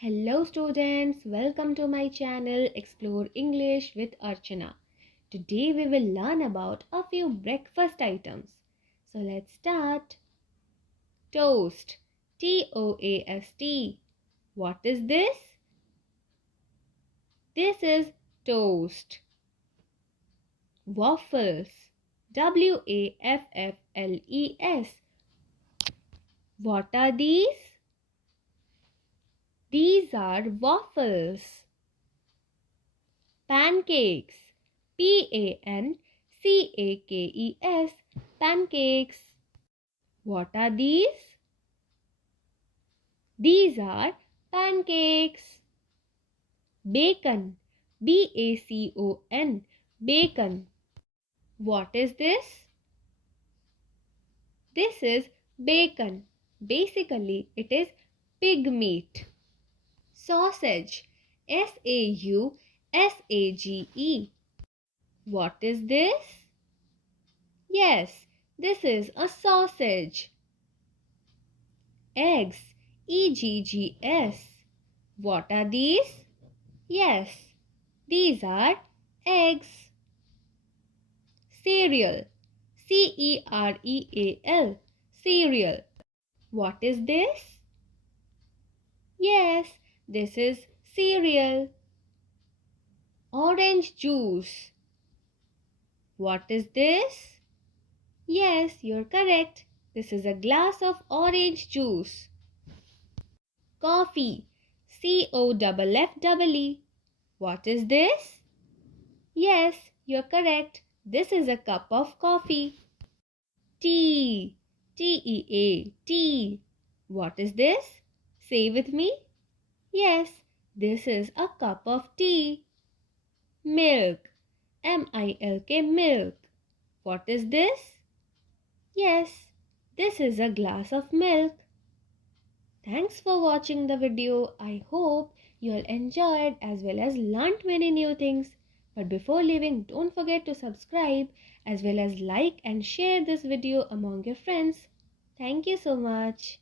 Hello students, welcome to my channel Explore English with Archana. Today we will learn about a few breakfast items. So let's start. Toast. Toast. What is this? This is toast. Waffles. Waffles. What are these? These are waffles. Pancakes. Pancakes. Pancakes. What are these? These are pancakes. Bacon. Bacon. Bacon. What is this? This is bacon. Basically, it is pig meat. Sausage. Sausage. What is this? Yes, this is a sausage. Eggs. Eggs. What are these? Yes, these are eggs. Cereal. Cereal. Cereal. What is this? Yes, this is cereal. Orange juice. What is this? Yes, you're correct. This is a glass of orange juice. Coffee. Coffee. What is this? Yes, you're correct. This is a cup of coffee. Tea. Tea. What is this? Say with me. Yes, this is a cup of tea. Milk. Milk. Milk. What is this? Yes, this is a glass of milk. Thanks for watching the video. I hope you all enjoyed as well as learnt many new things. But before leaving, don't forget to subscribe as well as like and share this video among your friends. Thank you so much.